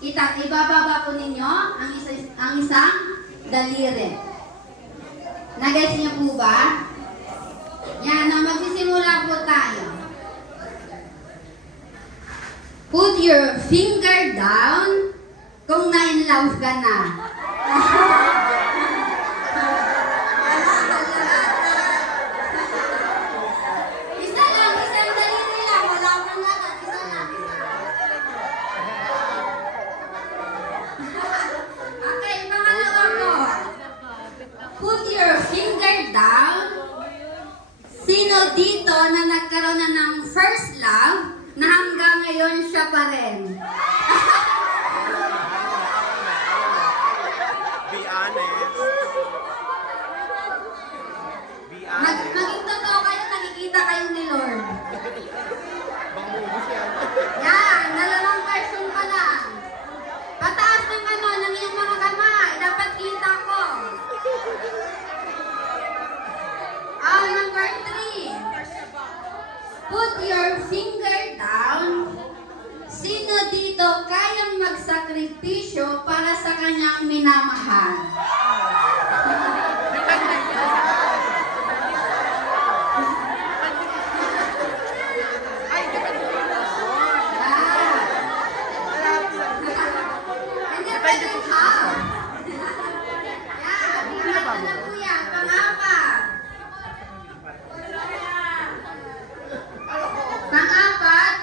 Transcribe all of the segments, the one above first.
ibababa po ninyo ang isang daliri. Nag-gets niyo po ba? Yan, magsisimula po tayo. Put your finger down kung na-in-love ka na. Isa lang, isang daliri lang. Wala kang lagat. Isa lang, isa. Okay, pangalawa ko. Put your finger down. Sino dito na nagkaroon na ng first love na hanggang ngayon siya pa rin? Be honest. Be honest. Maging totoo kayo, nakikita kayo ni Lord. Bang movie siya. Yan, dalawang question pa lang. Pataas ng ng iyong mga kamay. Dapat kita ko. Number 3. Put your finger down. Sino dito kayang magsakripisyo para sa kanyang minamahal? Hindi pwede ka. Yan, tingnan na po yan. Pang-apat. Pang-apat,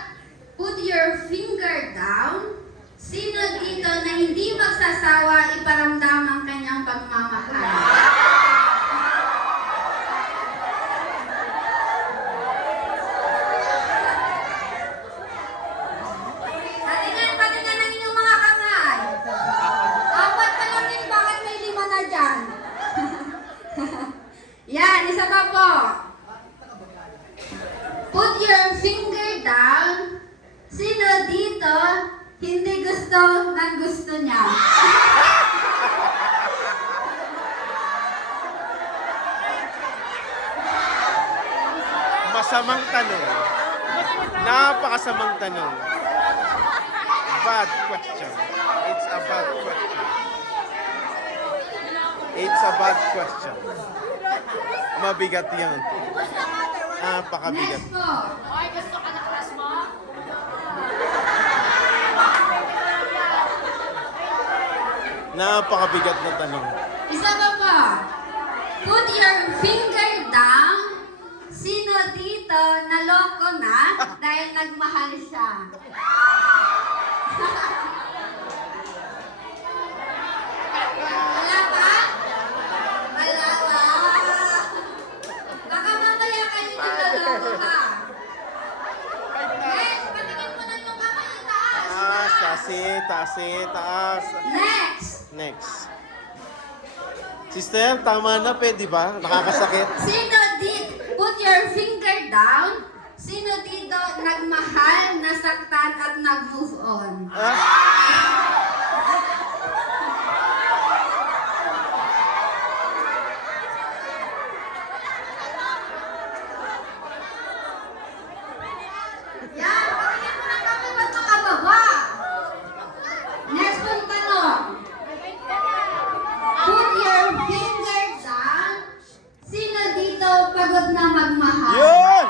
put your finger down. Sino dito na hindi magsasawa iparamdam ang kanyang pagmamahal? Patingan ang inyong mga kamay. Apat pa lang din, bakit may 5 na dyan? Yan, isa pa po. Put your finger down. Sino dito hindi gusto ng gusto niya? Masamang tanong. Napakasamang tanong. Bad question. It's a bad question. It's a bad question. Mabigat yan. Napakabigat. Next po. Ay, gusto ka na crush mo? Napakabigat na tanong. Isa pa po. Put your finger down. Sino dito naloko na dahil nagmahal siya? Wala pa? Wala pa. Baka mamaya kayo naloko ka. Next, patingin mo na yung kamay itaas. Taas. Next. Next. Sister, tama na, pwede ba? Nakakasakit. Sino dito, put your finger down. Sino dito nagmahal, nasaktan at nag-move on? Yan, pakinggan mo na kami ba't makababa? Next pong tanong. Put your finger down. Sino dito pagod na magmahal? Yun!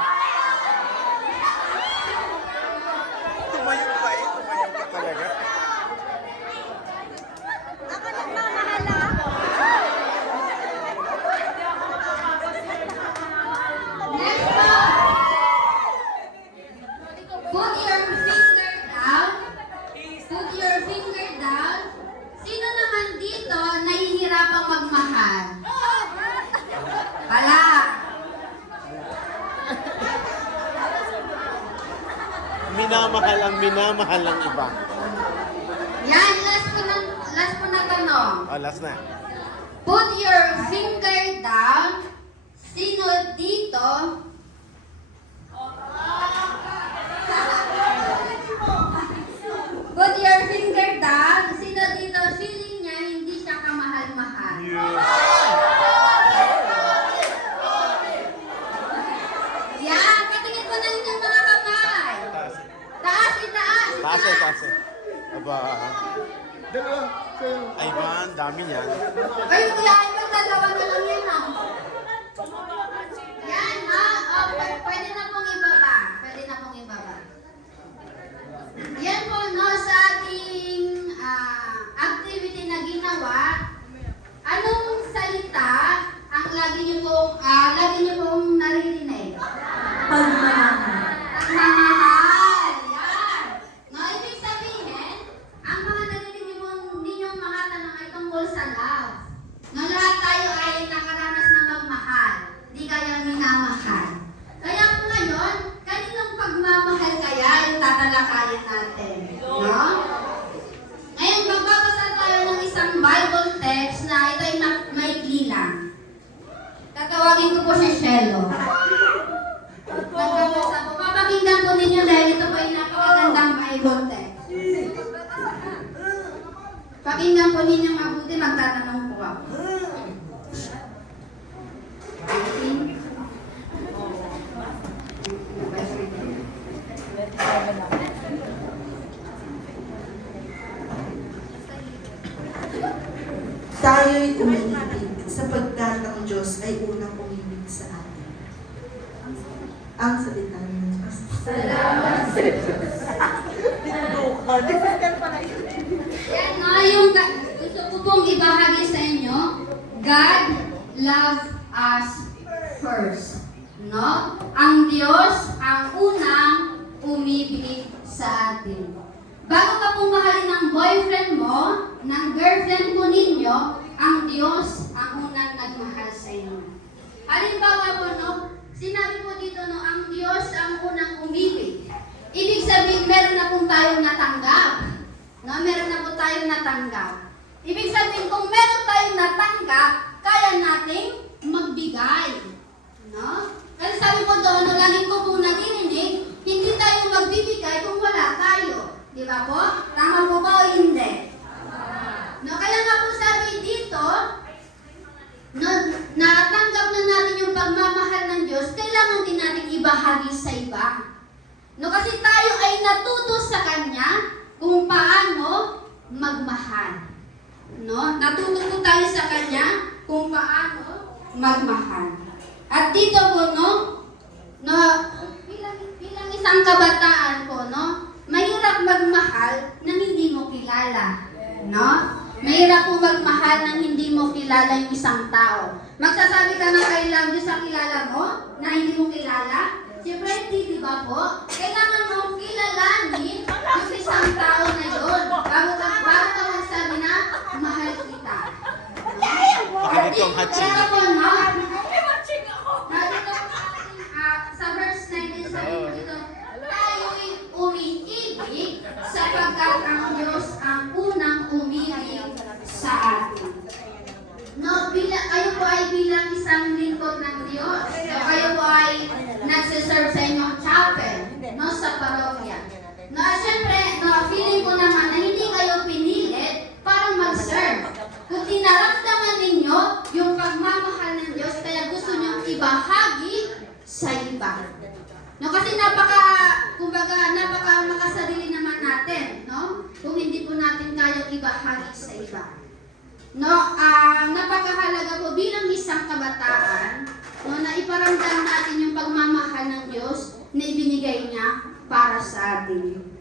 Tumayo pa eh. Tumayo pa talaga. Ako nagmamahala. Next po. Put your finger down. Put your finger down. Sino naman dito nahihirapang magmahal? Wala. Minamahal ang iba. Yan, last po na tanong. Oh, last na. Put your finger down. Sino dito? Put your finger down. Sino dito feeling niya hindi siya kamahal-mahal? Yan, patingin ko na yung mga kamay. Taas, itaas. Taas eh. Aba. Dalawa. Ay man, dami yan. Ay, kuya, ay magdalawa na lang yan, no? Yan, no? Oh, pwede na pong ibaba. Pwede na pong ibaba. Yan po, no, sa ating activity na ginawa, anong salita ang lagi niyo pong naririnig? Pagmamahal. Pagmamahal. Yan. No, ibig sabihin, ang mga narinig ninyong mga tanong ay tungkol sa love. No, lahat tayo ay nakaranas na magmahal. Di kaya minamahal. Kaya po ngayon, kaninong pagmamahal kaya yung tatalakayin natin? No? Ngayon, magbabasa tayo ng isang Bible text na ito ay maikli lang. Tatawagin ko po si Shelo. Magbabasa po. Papakinggan po ninyo dahil ito po ay napakagandang Bible text. Pakinggan po ninyo mabuti, magtatanong po ako. Tayo'y umiibig sapagkat ang Diyos ay unang umibig sa atin. Ang salita ng Diyos. Yan nga yung gusto ko pong ibahagi sa inyo. God loved us first. No? Ang Diyos ang unang umibig sa atin. Bago ka pong mahalin ng boyfriend mo, ng girlfriend po ninyo, ang Diyos ang unang nagmahal sa inyo. Halimbawa po, no, sinabi po dito, no, ang Diyos ang unang umibig. Ibig sabihin, meron na po tayong natanggap. No, meron na po tayong natanggap. Ibig sabihin, kung meron tayong natanggap, kaya nating magbigay. No? Kasi sabi po doon, no, lagi ko pong naririnig, hindi tayo magbibigay kung wala tayo. Di ba po? Tama po ba o hindi? No, kaya nga po sabi dito, no, natanggap na natin yung pagmamahal ng Diyos, kailangan din natin ibahagi sa iba. No, kasi tayo ay natuto sa Kanya kung paano magmahal. No, natuto po tayo sa Kanya kung paano magmahal. At dito po, no, bilang isang kabataan po, no, mahirap magmahal nang hindi mo kilala. No? Mahirap po magmahal nang hindi mo kilala yung isang tao. Magsasabi ka ng I love you sa kilala mo na hindi mo kilala? Siyempre hindi, di ba po? Kailangan mong kilalanin yung isang tao na yun. Bago ka magsabi na, mahal kita. Pakinig kong hatching. Kaya po, no? Dito sa verse 19, sabi mo dito, tayo'y umiibig sapagkat ang Diyos ang unang umibig sa atin. No, kayo po ay bilang isang lingkod ng Diyos. So, kayo po ay nagsiserve sa inyong chapel, no, sa parokya. No, siyempre, no, feeling ko naman na hindi kayo pinilit para mag-serve. Kundi naramdaman ninyo yung pagmamahal ng Diyos, kaya gusto nyo ibahagi sa iba. No, kasi kumbaga, napaka makasarili naman natin, no? Kung hindi po natin kayang ibahagi sa iba. No, napakahalaga po bilang isang kabataan, no, na iparamdam natin yung pagmamahal ng Diyos na ibinigay niya para sa atin.